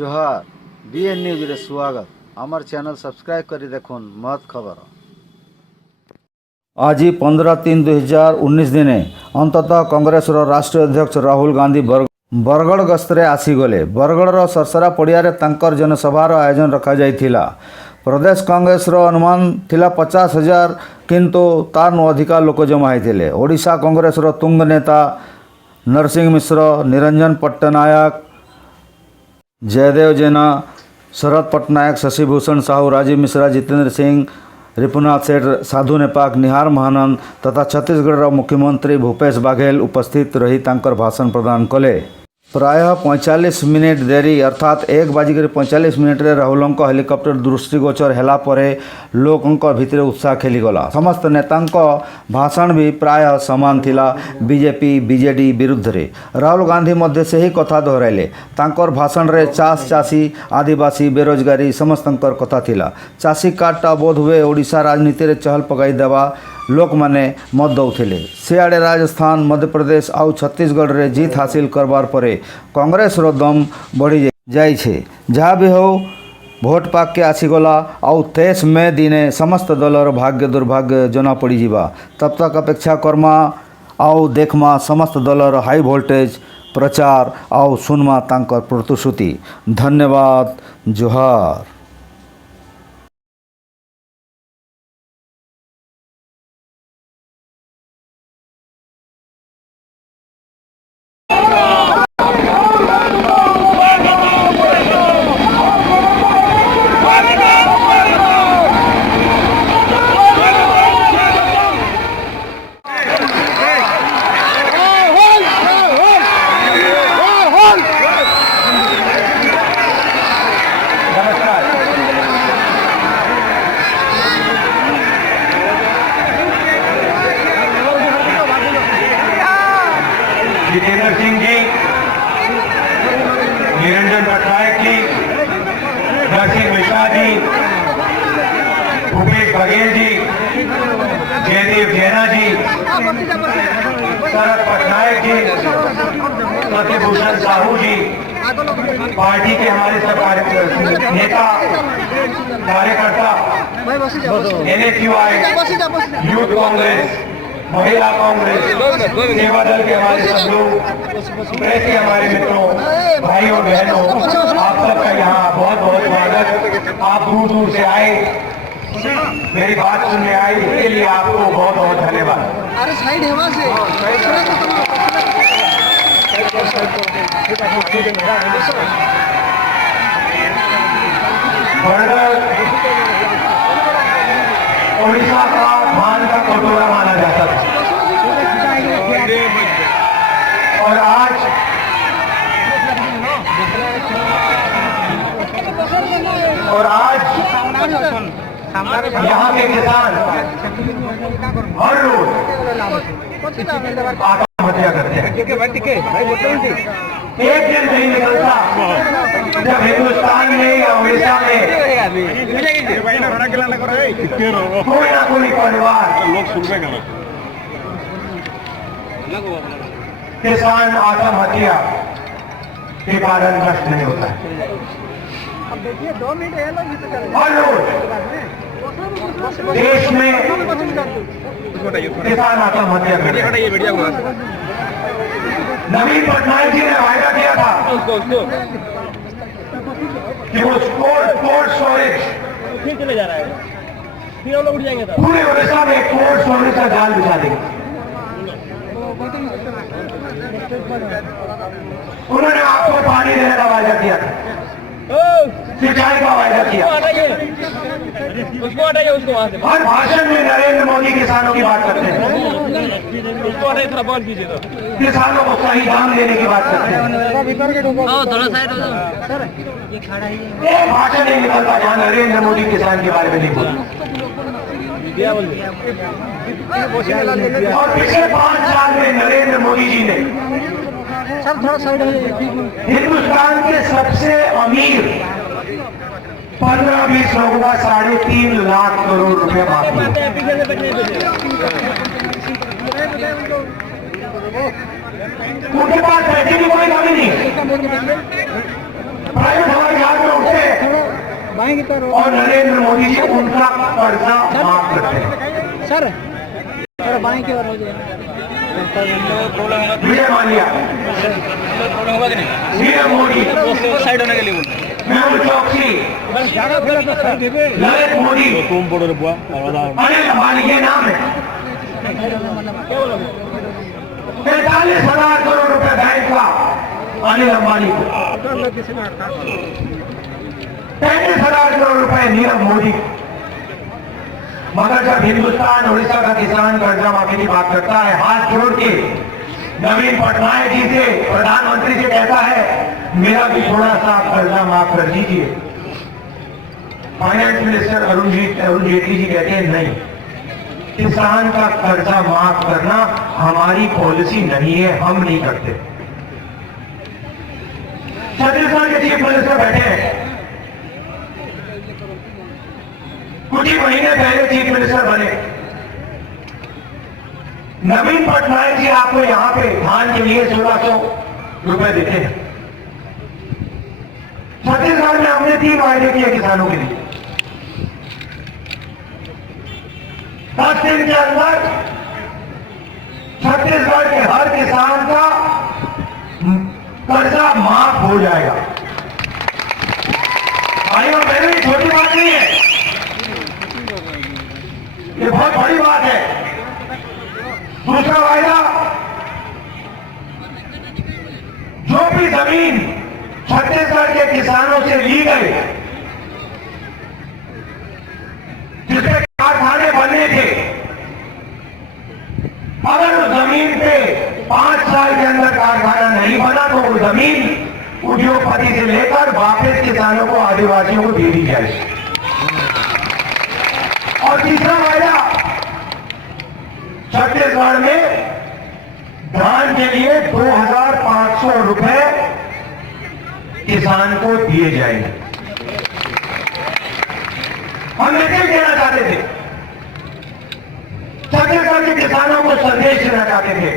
जोहार BN news रे स्वागत आमर चैनल सब्सक्राइब करी देखुन महत खबर आज 15/3/2019 दिने अंततः कांग्रेस राष्ट्रीय अध्यक्ष राहुल गांधी बरगढ़ गस्तरे आसीगले। बरगढ़ सरसरा पड़िया तांकर जनसभार आयोजन रखा जाइथिला। प्रदेश कांग्रेस अनुमान थिला 50,000 किंतु तार अधिका लोक जमा होते। ओडिशा कांग्रेस तुंग नेता नरसिंह मिश्र, निरंजन पट्टनायक, जयदेव जेना, शरद पट्टनायक, शशिभूषण साहू, राजीव मिश्रा, जितेंद्र सिंह, रिपुनाथ सेठ, साधु नेपाक, निहार महानंद तथा छत्तीसगढ़ मुख्यमंत्री भूपेश बाघेल उपस्थित रही तांकर भाषण प्रदान कले। प्राय 45 मिनिट देरी अर्थात 1:45 रे राहुल हेलिकॉप्टर दृष्टिगोचर हैला परे लोकों भितर उत्साह खेलीगला। समस्त नेतांक भाषण भी प्राय समान थिला बीजेपी बीजेडी विरुद्ध रे। राहुल गांधी मध्य से ही कथा दोहराइले। तांकर भाषण रे चाष चाषी आदिवासी बेरोजगारी समस्तंकर कथा थिला। चाषी कार्डटा बोध हुए ओडिशा राजनीति रे चहल पकाई देवा लोक माने मत दौले। सियाड़े राजस्थान, मध्य प्रदेश आउ छत्तीसगढ़ रे जीत हासिल करबार परे कांग्रेस रो दम बढ़ी जाय छे। जहाँ भी हो भोट पाक के आसीगला आउ 23 मई दिने समस्त दलर भाग्य दुर्भाग्य जना पड़ी जीवा। तब तक अपेक्षा करमा आउ देखमा समस्त दलर हाई वोल्टेज प्रचार आउ सुनमा तांकर प्रतिश्रुति। धन्यवाद। जोहार। जितेंद्र सिंह जी, निरंजन पट्टनायक जी, नरसिंह मिश्रा जी, भूपेश बघेल जी, जयदेव जेना जी, शरद पट्टनायक जी, शशिभूषण साहू जी, पार्टी के हमारे सब नेता कार्यकर्ता, NSUI, यूथ कांग्रेस, महिला कांग्रेस, सेवा दल के हमारे सब लोग, प्रेस के हमारे मित्रों, भाई और बहनों, आप सबका यहाँ बहुत बहुत स्वागत। आप दूर दूर से आए, मेरी बात सुनने आए, इसके लिए आपको बहुत बहुत धन्यवाद। बरगढ़ ओडिशा का धान का कटोरा माना जाता था और आज यहाँ के किसान हर रोज आत्महत्या करते हैं। एक दिन नहीं निकलता जब हिंदुस्तान में या उड़ीसा में कोई ना कोई परिवार किसान आत्महत्या के कारण नष्ट नहीं होता है। हर रोज देश में किसान आत्महत्या करते हैं। नवीन पटनायक जी ने वायदा किया था कि वो कोल्ड स्टोरेज चले जा रहा है, पूरे उड़ीसा में कोल्ड स्टोरेज का जाल बिछा देंगे। उन्होंने आपको पानी देने का वायदा किया था, सिंचाई का वायदा किया। हर भाषण में नरेंद्र मोदी किसानों की बात करते हैं, किसानों को सही दाम देने की बात करते हैं। एक भाषण नहीं निकलता जहां नरेंद्र मोदी किसान के बारे में नहीं बोलता। और पिछले 5 साल में नरेंद्र मोदी जी ने हिंदुस्तान के सबसे अमीर 15-20 लोगों का 3.5 लाख करोड़ रुपए माफ किया। उनके पास पैसे की कोई कमी नहीं। प्राइवेट हवाई और नरेंद्र मोदी जी उनका कर्जा माफ करते हैं। सर थोड़ा बाएं की ओर हो जाए। विजय माल्या, नीरव मोदी, साइड होने के लिए बोल मेहुल चौकसी, ललित मोदी, अनिल अंबानी, ये नाम है। 45,000 करोड़ रुपए बैंक का अनिल अंबानी को, 35,000 करोड़ रुपए नीरव मोदी। मगर जब हिंदुस्तान उड़ीसा का किसान कर्जा माफी की बात करता है, हाथ जोड़ के नवीन पटनायक जी से, प्रधानमंत्री से कहता है मेरा भी थोड़ा सा कर्जा माफ कर दीजिए, फाइनेंस मिनिस्टर अरुण जेटली जी कहते हैं नहीं, किसान का कर्जा माफ करना हमारी पॉलिसी नहीं है, हम नहीं करते। छत्तीसगढ़ के चीफ मिनिस्टर बैठे हैं, कुछ ही महीने पहले चीफ मिनिस्टर बने। नवीन पटनायक जी आपको यहां पे धान के लिए 1600 रुपए देते हैं। छत्तीसगढ़ में हमने 3 वायदे किए किसानों के लिए। 10 दिन के अंदर छत्तीसगढ़ के हर किसान का कर्जा माफ हो जाएगा। भाइयों बहनों, ये छोटी बात नहीं है, ये बहुत बड़ी बात है। दूसरा वायदा, जो भी जमीन छत्तीसगढ़ के किसानों से ली गई, जिसके कारखाने बनने थे, अगर उस जमीन पे 5 साल के अंदर कारखाना नहीं बना तो वो जमीन उद्योगपति से लेकर वापस किसानों को, आदिवासियों को दे दी जाए। और तीसरा वायदा, छत्तीसगढ़ में धान के लिए 2,500 रुपए किसान को दिए जाएंगे। हम मैसेज देना चाहते थे, छत्तीसगढ़ के किसानों को संदेश देना चाहते थे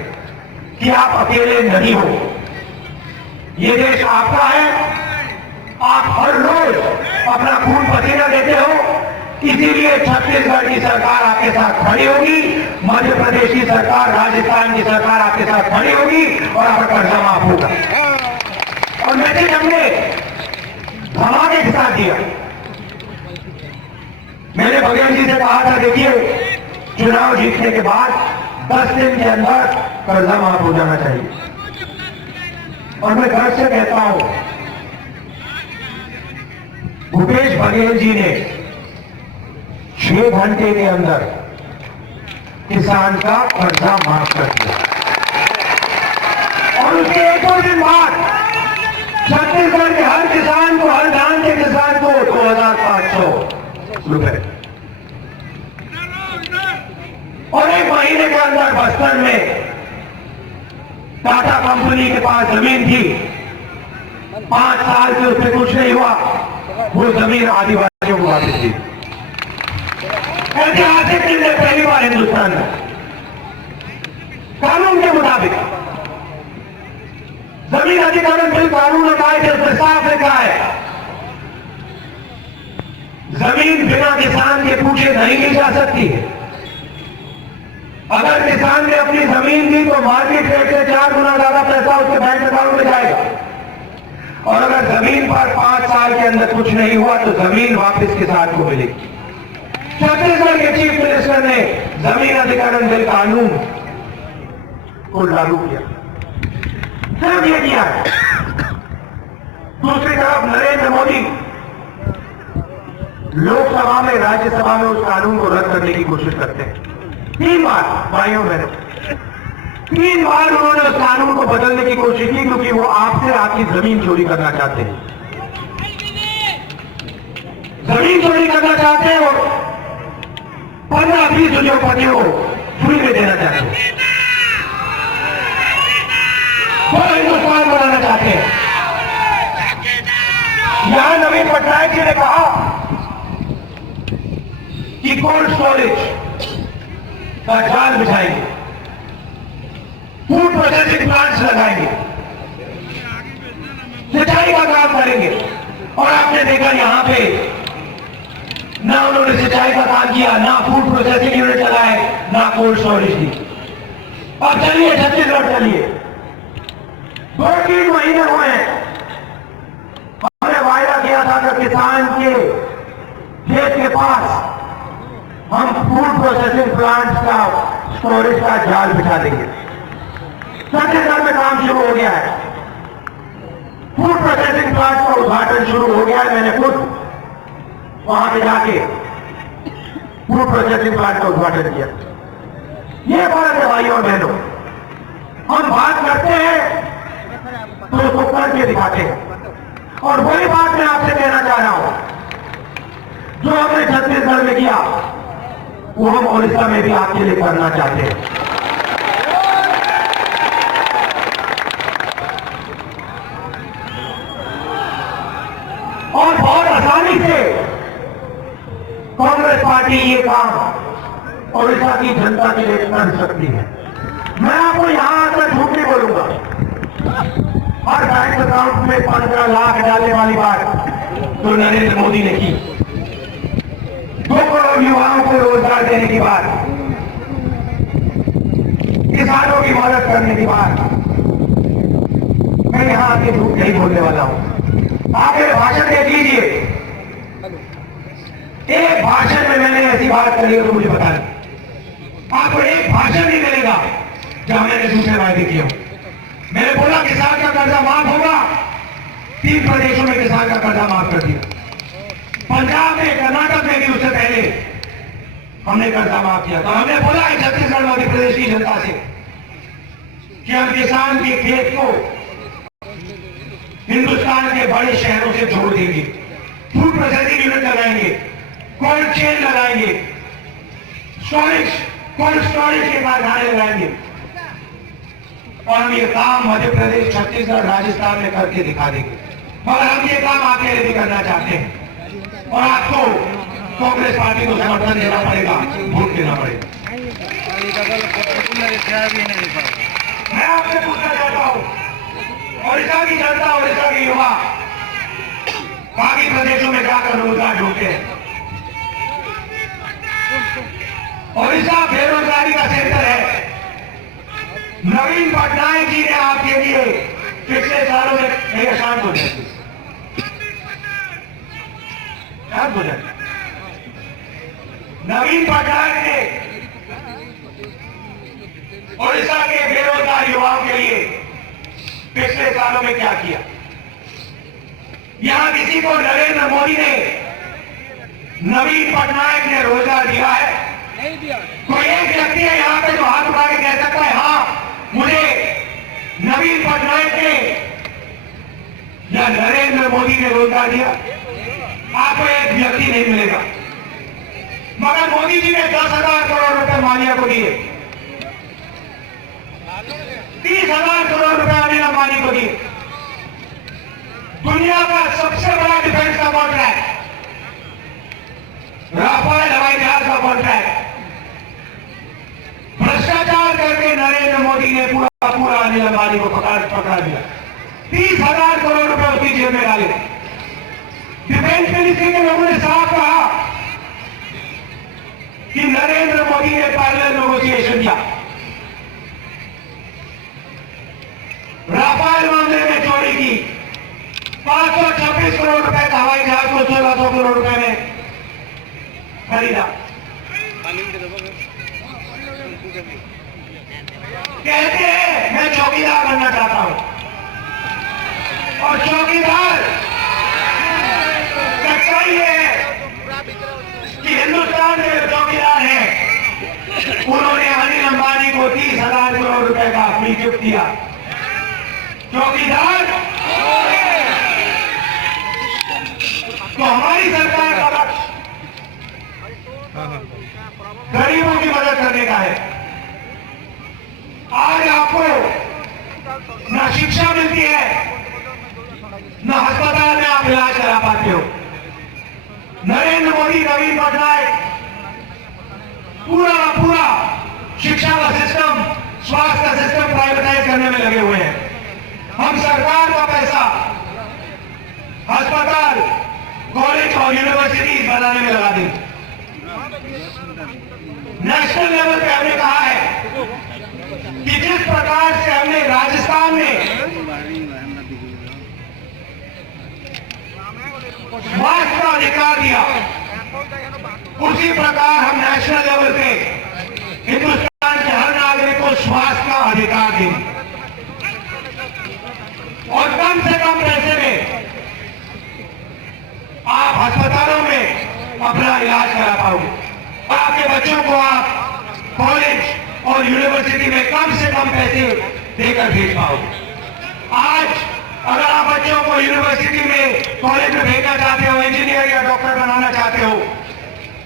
कि आप अकेले नहीं हो, ये देश आपका है, आप हर रोज अपना खून पसीना देते हो, इसीलिए छत्तीसगढ़ की सरकार आपके साथ खड़ी होगी, मध्य प्रदेश की सरकार, राजस्थान की सरकार आपके साथ खड़ी होगी और आपका कर्जा माफ होगा। और मैसेज हमने धमाके के साथ दिया। मैंने बघेल जी से कहा था, देखिए चुनाव जीतने के बाद 10 दिन के अंदर कर्जा माफ हो जाना चाहिए। और मैं गर्व से कहता हूं, भूपेश बघेल जी ने 6 घंटे के अंदर किसान का कर्जा माफ कर दिया। और उसके 1-2 दिन बाद छत्तीसगढ़ के हर किसान को, हर धान के किसान को 2,500 रुपए। और 1 महीने के अंदर बस्तर में टाटा कंपनी के पास जमीन थी, 5 साल से उससे कुछ नहीं हुआ, वो जमीन आदिवासियों को वापस दी। ऐतिहासिक निर्णय पहली बार हिंदुस्तान में कानून के मुताबिक जमीन अधिग्रहण बिल कानून लगाए थे, उसमें साफ लिखा है जमीन बिना किसान के पूछे नहीं ली जा सकती है। अगर किसान ने अपनी जमीन दी तो मार्केट रेट से 4 गुना ज्यादा पैसा उसके बैंक अकाउंट में जाएगा। और अगर जमीन पर 5 साल के अंदर कुछ नहीं हुआ तो जमीन वापस किसान को मिलेगी। छत्तीसगढ़ के चीफ मिनिस्टर ने जमीन अधिग्रहण बिल कानून को लागू किया, सिर्फ ये किया है। दूसरी तरफ नरेंद्र मोदी लोकसभा में, राज्यसभा में उस कानून को रद्द करने की कोशिश करते हैं। 3 बार भाइयों बहनों, 3 बार उन्होंने उस कानून को बदलने की कोशिश की, क्योंकि वो आपसे आपकी जमीन चोरी करना चाहते हैं। जमीन चोरी करना चाहते हैं और 15-20 उद्योगपतियों को फ्री में देना चाहते हैं, बड़ा हिंदुस्तान बनाना चाहते हैं। यहां नवीन पटनायक जी ने कहा कि कोल्ड स्टोरेज का जाल बिछाएंगे, फूड प्रोसेसिंग प्लांट्स लगाएंगे, सिंचाई का काम करेंगे। और आपने देखा यहां पे ना उन्होंने सिंचाई का काम किया, ना फूड प्रोसेसिंग यूनिट लगाए, ना कोल्ड स्टोरेज की। अब चलिए छत्तीसगढ़ चलिए, 2-3 महीने हुए हैं, हमने वायदा किया था कि किसान के खेत के पास हम फूड प्रोसेसिंग प्लांट का स्टोरेज का जाल बिछा देंगे। छत्तीसगढ़ में काम शुरू हो गया है, फूड प्रोसेसिंग प्लांट का उद्घाटन शुरू हो गया है। मैंने खुद वहां पे जाके फूड प्रोसेसिंग प्लांट का उद्घाटन किया। ये बात है भाइयों और बहनों, हम बात करते हैं तो उसको करके दिखाते हैं। और वही बात मैं आपसे कहना चाह रहा हूं, जो हमने छत्तीसगढ़ में किया वो हम ओडिशा में भी आपके लिए करना चाहते हैं। और बहुत आसानी से कांग्रेस पार्टी ये काम ओडिशा की जनता के लिए कर सकती है। मैं आपको यहां आकर झूठ नहीं बोलूंगा। हर बैंक अकाउंट में 15 लाख डालने वाली बात जो नरेंद्र मोदी ने की, 2 करोड़ युवाओं को रोजगार देने की बात, किसानों की मदद करने की बात, मैं यहां आके झूठ नहीं बोलने वाला हूं। आप मेरे भाषण देख लीजिए, एक भाषण में मैंने ऐसी बात करी है तो मुझे बता दें। आपको एक भाषण नहीं मिलेगा जहां मैंने दूसरे वायदे किए हो। मैंने बोला किसान का कर्जा माफ होगा, 3 प्रदेशों में किसान का कर्जा माफ कर दिया, पंजाब में, कर्नाटक में भी उससे पहले हमने कर्जा माफ किया। तो हमने बोला है छत्तीसगढ़ मध्य प्रदेश की जनता से कि हम किसान के खेत को हिंदुस्तान के बड़े शहरों से जोड़ देंगे, फूड प्रोसेसिंग यूनिट लगाएंगे, कोल्ड चेन लगाएंगे, कोल्ड स्टोरेज के कारखाने लगाएंगे। और हम ये काम मध्य प्रदेश, छत्तीसगढ़, राजस्थान में करके दिखा देंगे। मगर हम ये काम आपके लिए भी करना चाहते हैं और आपको कांग्रेस पार्टी को समर्थन देना पड़ेगा, वोट देना पड़ेगा। मैं आपसे पूछना चाहता हूं, ओडिशा की जनता, ओडिशा के युवा बाकी प्रदेशों में जाकर रोजगार ढूंढते हैं। ओडिशा बेरोजगारी का सेंटर है। नवीन पटनायक जी ने आपके लिए पिछले सालों में शांत हो जाए, शांत हो जाए। नवीन पटनायक ने ओडिशा के बेरोजगार युवाओं के लिए पिछले सालों में क्या किया? यहां किसी को नरेंद्र मोदी ने, नवीन पटनायक ने रोजगार दिया है? नहीं दिया। कोई एक व्यक्ति है यहां पे जो हाथ उठा के कह सकता है हाँ मुझे नवीन पटनायक ने या नरेंद्र मोदी ने रोजगार दिया? आपको एक व्यक्ति नहीं मिलेगा। मगर मोदी जी ने 10,000 करोड़ रुपए मालिया को दिए, 30,000 करोड़ रुपए अनिल अंबानी को दिए। दुनिया का सबसे बड़ा डिफेंस का कॉन्ट्रैक्ट, राफेल हवाई जहाज का कॉन्ट्रैक्ट भ्रष्टाचार करके नरेंद्र मोदी ने पूरा अनिल अंबानी को पकड़ा दिया। 30,000 करोड़ रुपए उसकी जेब में डाले। डिफेंस मिनिस्ट्री के लोगों ने साफ कहा कि नरेंद्र मोदी ने पैरेलल नेगोशिएशन किया। राफेल मामले में चोरी की, 526 करोड़ रुपए का हवाई जहाज को 1600 करोड़ रुपए में खरीदा। कहते हैं मैं चौकीदार बनना चाहता हूं, और चौकीदार सच्चाई है कि हिंदुस्तान के चौकीदार हैं। उन्होंने अनिल अंबानी को 30,000 करोड़ रुपए का फ्री गिफ्ट दिया। चौकीदार तो हमारी सरकार का लक्ष्य गरीबों की मदद करने का है। आज आपको ना शिक्षा मिलती है, ना अस्पताल में आप इलाज करा पाते हो। नरेंद्र मोदी, नवीन पटनायक पूरा शिक्षा का सिस्टम, स्वास्थ्य का सिस्टम प्राइवेटाइज करने में लगे हुए हैं। हम सरकार का पैसा अस्पताल, कॉलेज और यूनिवर्सिटी यूनिवर्सिटीज बनाने में लगा दी। नेशनल लेवल पे हमने कहा है कि जिस प्रकार से हमने राजस्थान में स्वास्थ्य का अधिकार दिया, उसी प्रकार हम नेशनल लेवल पे हिंदुस्तान के हर नागरिक को स्वास्थ्य का अधिकार दें और कम से कम पैसे में आप अस्पतालों में अपना इलाज करा पाओगे। आपके बच्चों को आप कॉलेज और यूनिवर्सिटी में कम से कम पैसे देकर भेज पाओगे। आज अगर आप बच्चों को यूनिवर्सिटी में कॉलेज में भेजना चाहते हो, इंजीनियर या डॉक्टर बनाना चाहते हो,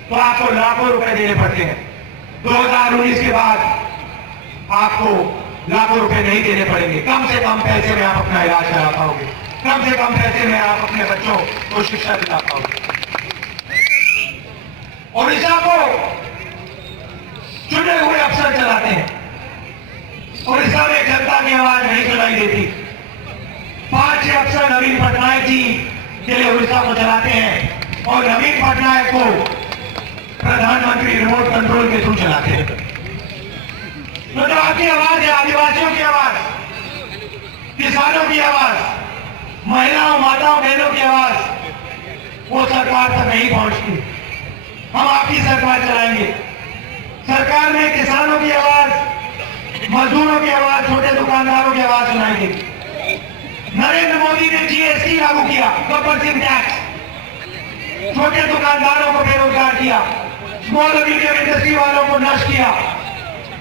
तो आपको लाखों रुपए देने पड़ते हैं। 2019 के बाद आपको लाखों रुपए नहीं देने पड़ेंगे। कम से कम पैसे में आप अपना इलाज करा पाओगे, कम से कम पैसे में आप अपने बच्चों को शिक्षा दिला पाओगे। ओडिशा को चुने हुए अफसर चलाते हैं। ओडिशा में जनता की आवाज नहीं सुनाई देती। 5 अफसर नवीन पटनायक जी के लिए उड़ीसा को चलाते हैं और नवीन पटनायक को प्रधानमंत्री रिमोट कंट्रोल के थ्रू चलाते हैं। तो जो आपकी आवाज है, आदिवासियों की आवाज, किसानों की आवाज, महिलाओं, माताओं, बहनों की आवाज, वो सरकार तक नहीं पहुंचती। हम आपकी सरकार चलाएंगे। सरकार में किसानों की आवाज, मजदूरों की आवाज, छोटे दुकानदारों की आवाज सुनाएंगे। नरेंद्र मोदी ने जीएसटी लागू किया, गब्बर सिंह टैक्स, छोटे दुकानदारों को बेरोजगार किया, स्मॉल और मीडियम इंडस्ट्री वालों को नष्ट किया।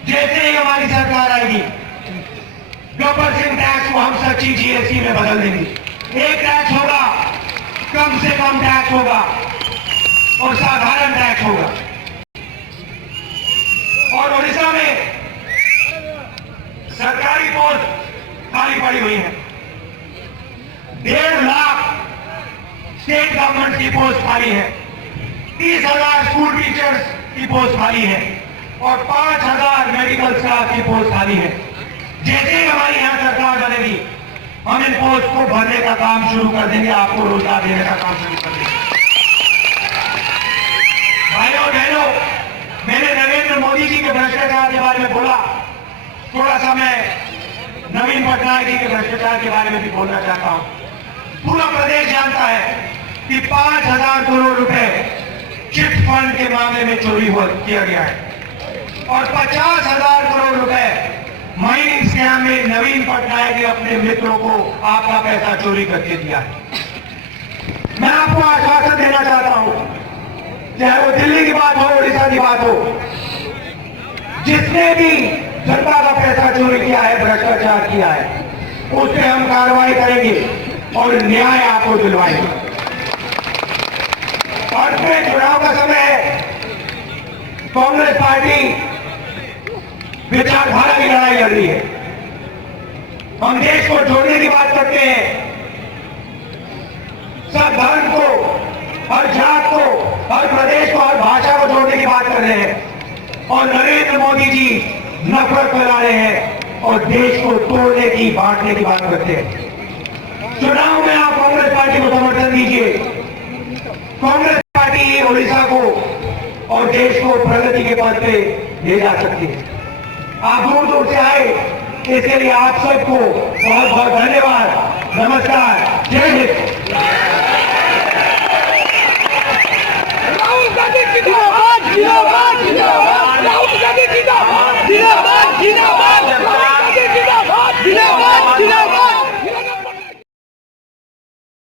जैसे ही हमारी सरकार आएगी, गब्बर सिंह टैक्स को हम सच्ची जीएसटी में बदल देंगे। एक टैक्स होगा, कम से कम टैक्स होगा और साधारण टैक्स होगा। और उड़ीसा में सरकारी पोस्ट खाली पड़ी हुई है। 1.5 लाख स्टेट गवर्नमेंट की पोस्ट खाली है। 30,000 स्कूल टीचर्स की पोस्ट खाली है और 5,000 मेडिकल स्टाफ की पोस्ट खाली है। जैसे ही हमारी यहाँ सरकार बनेगी, हम इन पोस्ट को भरने का काम शुरू कर देंगे, आपको रोजगार देने का काम शुरू कर देंगे। भाइयों बहनों, मैंने नरेंद्र मोदी जी के भ्रष्टाचार के बारे में बोला, थोड़ा सा मैं नवीन पटनायक जी के भ्रष्टाचार के बारे में भी बोलना चाहता हूं। पूरा प्रदेश जानता है कि 5,000 करोड़ रुपए चिट फंड के मामले में चोरी किया गया है और 50,000 करोड़ रुपए माइनिंग स्कैम में नवीन पटनायक ने अपने मित्रों को आपका पैसा चोरी करके दिया है। मैं आपको आश्वासन देना चाहता हूं, चाहे वो दिल्ली की बात हो, उड़ीसा की बात हो, जिसने भी जनता का पैसा चोरी किया है, भ्रष्टाचार किया है, उस पर हम कार्रवाई करेंगे और न्याय आपको दिलवाएंगे। और फिर चुनाव का समय है, कांग्रेस पार्टी विचारधारा की लड़ाई लड़ रही है। हम देश को जोड़ने की बात करते हैं, सब धर्म को, हर जात को, हर प्रदेश को, हर भाषा को जोड़ने की बात कर रहे हैं और नरेंद्र मोदी जी नफरत फैला रहे हैं और देश को तोड़ने की, बांटने की बात करते हैं। चुनाव में आप कांग्रेस पार्टी को समर्थन दीजिए। कांग्रेस पार्टी उड़ीसा को और देश को प्रगति के पथ पे ले जा सकती है। आप दूर दूर से आए, इसके लिए आप सबको बहुत बहुत धन्यवाद। नमस्कार, जय हिंद।